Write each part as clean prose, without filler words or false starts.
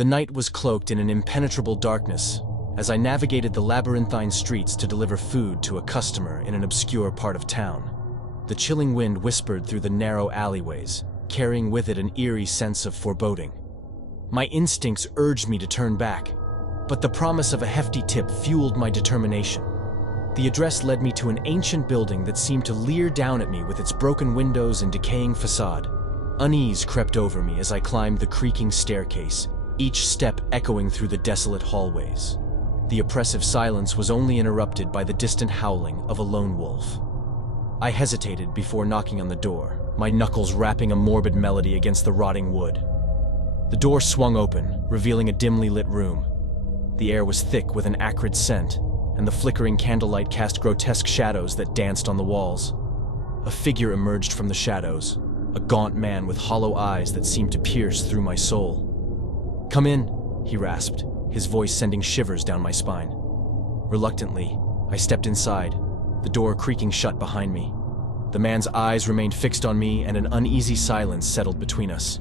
The night was cloaked in an impenetrable darkness as I navigated the labyrinthine streets to deliver food to a customer in an obscure part of town. The chilling wind whispered through the narrow alleyways, carrying with it an eerie sense of foreboding. My instincts urged me to turn back, but the promise of a hefty tip fueled my determination. The address led me to an ancient building that seemed to leer down at me with its broken windows and decaying facade. Unease crept over me as I climbed the creaking staircase, each step echoing through the desolate hallways. The oppressive silence was only interrupted by the distant howling of a lone wolf. I hesitated before knocking on the door, my knuckles rapping a morbid melody against the rotting wood. The door swung open, revealing a dimly lit room. The air was thick with an acrid scent, and the flickering candlelight cast grotesque shadows that danced on the walls. A figure emerged from the shadows, a gaunt man with hollow eyes that seemed to pierce through my soul. "Come in," he rasped, his voice sending shivers down my spine. Reluctantly, I stepped inside, the door creaking shut behind me. The man's eyes remained fixed on me, and an uneasy silence settled between us.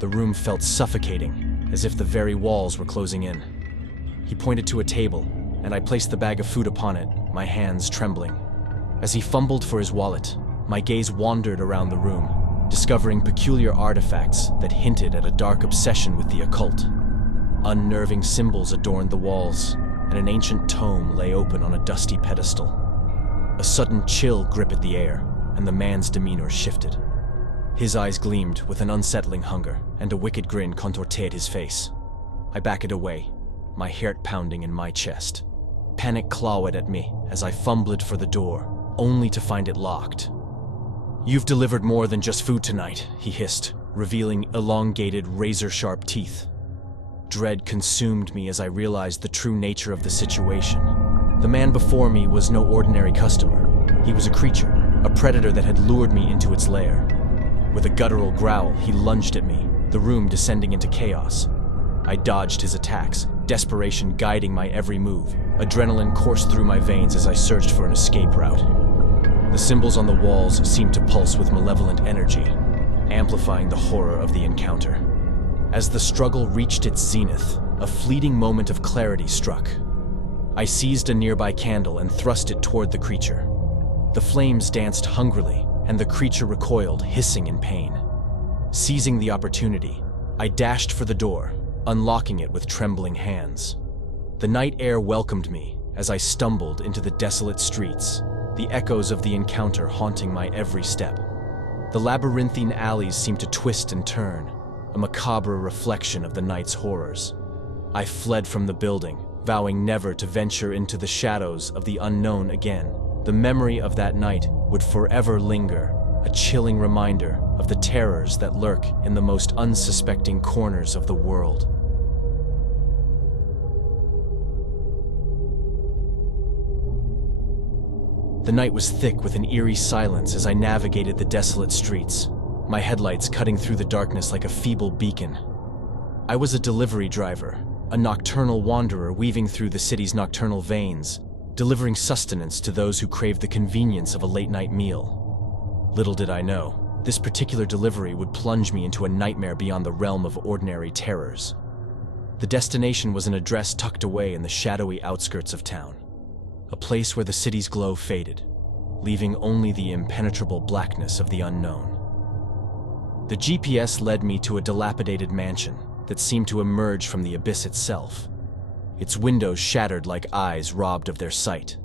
The room felt suffocating, as if the very walls were closing in. He pointed to a table, and I placed the bag of food upon it, my hands trembling. As he fumbled for his wallet, my gaze wandered around the room, discovering peculiar artifacts that hinted at a dark obsession with the occult. Unnerving symbols adorned the walls, and an ancient tome lay open on a dusty pedestal. A sudden chill gripped the air, and the man's demeanor shifted. His eyes gleamed with an unsettling hunger, and a wicked grin contorted his face. I backed away, my heart pounding in my chest. Panic clawed at me as I fumbled for the door, only to find it locked. "You've delivered more than just food tonight," he hissed, revealing elongated, razor-sharp teeth. Dread consumed me as I realized the true nature of the situation. The man before me was no ordinary customer. He was a creature, a predator that had lured me into its lair. With a guttural growl, he lunged at me, the room descending into chaos. I dodged his attacks, desperation guiding my every move. Adrenaline coursed through my veins as I searched for an escape route. The symbols on the walls seemed to pulse with malevolent energy, amplifying the horror of the encounter. As the struggle reached its zenith, a fleeting moment of clarity struck. I seized a nearby candle and thrust it toward the creature. The flames danced hungrily, and the creature recoiled, hissing in pain. Seizing the opportunity, I dashed for the door, unlocking it with trembling hands. The night air welcomed me as I stumbled into the desolate streets, the echoes of the encounter haunting my every step. The labyrinthine alleys seemed to twist and turn, a macabre reflection of the night's horrors. I fled from the building, vowing never to venture into the shadows of the unknown again. The memory of that night would forever linger, a chilling reminder of the terrors that lurk in the most unsuspecting corners of the world. The night was thick with an eerie silence as I navigated the desolate streets, my headlights cutting through the darkness like a feeble beacon. I was a delivery driver, a nocturnal wanderer weaving through the city's nocturnal veins, delivering sustenance to those who craved the convenience of a late-night meal. Little did I know, this particular delivery would plunge me into a nightmare beyond the realm of ordinary terrors. The destination was an address tucked away in the shadowy outskirts of town, a place where the city's glow faded, leaving only the impenetrable blackness of the unknown. The GPS led me to a dilapidated mansion that seemed to emerge from the abyss itself, its windows shattered like eyes robbed of their sight.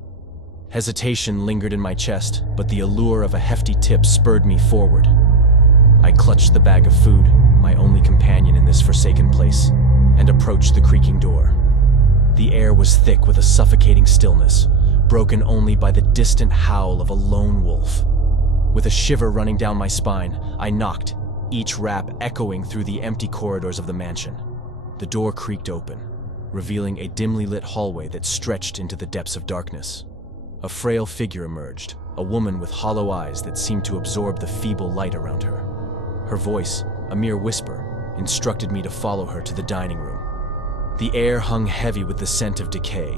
Hesitation lingered in my chest, but the allure of a hefty tip spurred me forward. I clutched the bag of food, my only companion in this forsaken place, and approached the creaking door. The air was thick with a suffocating stillness, broken only by the distant howl of a lone wolf. With a shiver running down my spine, I knocked, each rap echoing through the empty corridors of the mansion. The door creaked open, revealing a dimly lit hallway that stretched into the depths of darkness. A frail figure emerged, a woman with hollow eyes that seemed to absorb the feeble light around her. Her voice, a mere whisper, instructed me to follow her to the dining room. The air hung heavy with the scent of decay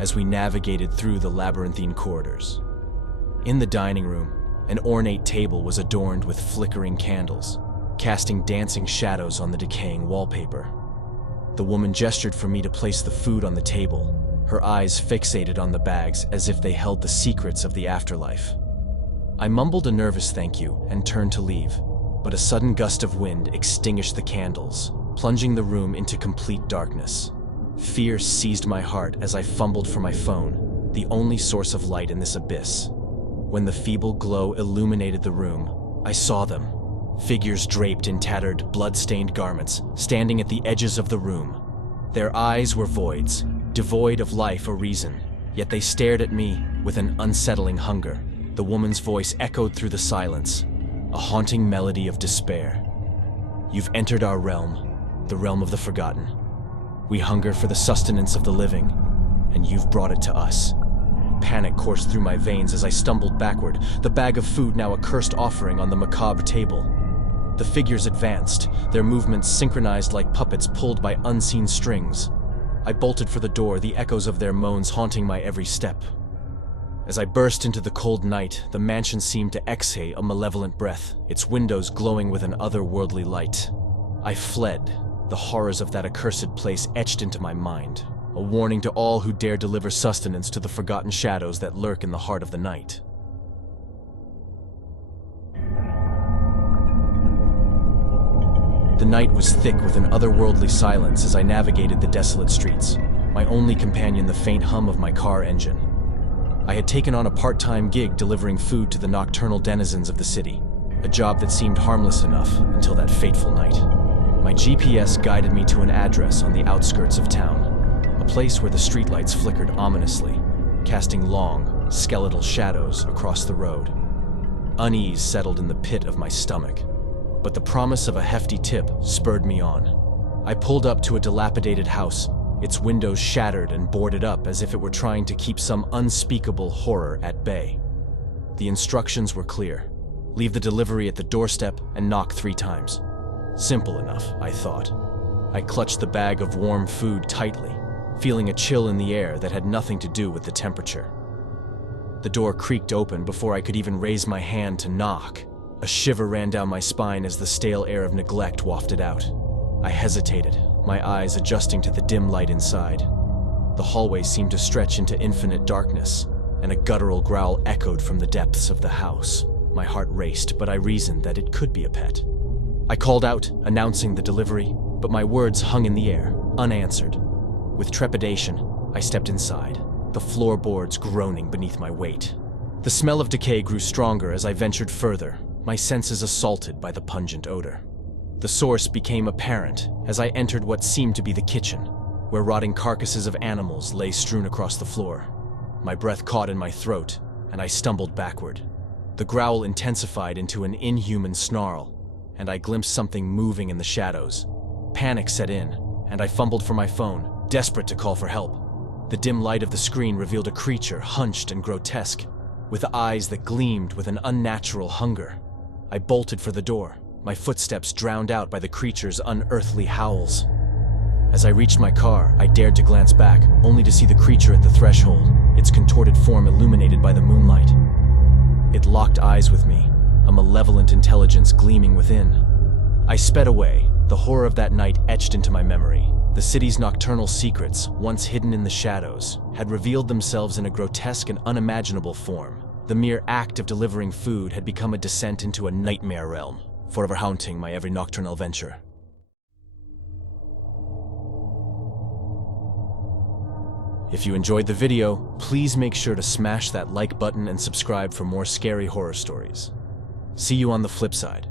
as we navigated through the labyrinthine corridors. In the dining room, an ornate table was adorned with flickering candles, casting dancing shadows on the decaying wallpaper. The woman gestured for me to place the food on the table, her eyes fixated on the bags as if they held the secrets of the afterlife. I mumbled a nervous thank you and turned to leave, but a sudden gust of wind extinguished the candles, plunging the room into complete darkness. Fear seized my heart as I fumbled for my phone, the only source of light in this abyss. When the feeble glow illuminated the room, I saw them. Figures draped in tattered, blood-stained garments, standing at the edges of the room. Their eyes were voids, devoid of life or reason, yet they stared at me with an unsettling hunger. The woman's voice echoed through the silence, a haunting melody of despair. "You've entered our realm, the realm of the forgotten. We hunger for the sustenance of the living, and you've brought it to us." Panic coursed through my veins as I stumbled backward, the bag of food now a cursed offering on the macabre table. The figures advanced, their movements synchronized like puppets pulled by unseen strings. I bolted for the door, the echoes of their moans haunting my every step. As I burst into the cold night, the mansion seemed to exhale a malevolent breath, its windows glowing with an otherworldly light. I fled, the horrors of that accursed place etched into my mind, a warning to all who dare deliver sustenance to the forgotten shadows that lurk in the heart of the night. The night was thick with an otherworldly silence as I navigated the desolate streets, my only companion the faint hum of my car engine. I had taken on a part-time gig delivering food to the nocturnal denizens of the city, a job that seemed harmless enough until that fateful night. My GPS guided me to an address on the outskirts of town, a place where the streetlights flickered ominously, casting long, skeletal shadows across the road. Unease settled in the pit of my stomach, but the promise of a hefty tip spurred me on. I pulled up to a dilapidated house, its windows shattered and boarded up as if it were trying to keep some unspeakable horror at bay. The instructions were clear. Leave the delivery at the doorstep and knock 3 times. Simple enough, I thought. I clutched the bag of warm food tightly, feeling a chill in the air that had nothing to do with the temperature. The door creaked open before I could even raise my hand to knock. A shiver ran down my spine as the stale air of neglect wafted out. I hesitated, my eyes adjusting to the dim light inside. The hallway seemed to stretch into infinite darkness, and a guttural growl echoed from the depths of the house. My heart raced, but I reasoned that it could be a pet. I called out, announcing the delivery, but my words hung in the air, unanswered. With trepidation, I stepped inside, the floorboards groaning beneath my weight. The smell of decay grew stronger as I ventured further, my senses assaulted by the pungent odor. The source became apparent as I entered what seemed to be the kitchen, where rotting carcasses of animals lay strewn across the floor. My breath caught in my throat, and I stumbled backward. The growl intensified into an inhuman snarl, and I glimpsed something moving in the shadows. Panic set in, and I fumbled for my phone, desperate to call for help. The dim light of the screen revealed a creature hunched and grotesque, with eyes that gleamed with an unnatural hunger. I bolted for the door, my footsteps drowned out by the creature's unearthly howls. As I reached my car, I dared to glance back, only to see the creature at the threshold, its contorted form illuminated by the moonlight. It locked eyes with me, a malevolent intelligence gleaming within. I sped away, the horror of that night etched into my memory. The city's nocturnal secrets, once hidden in the shadows, had revealed themselves in a grotesque and unimaginable form. The mere act of delivering food had become a descent into a nightmare realm, forever haunting my every nocturnal venture. If you enjoyed the video, please make sure to smash that like button and subscribe for more scary horror stories. See you on the flip side.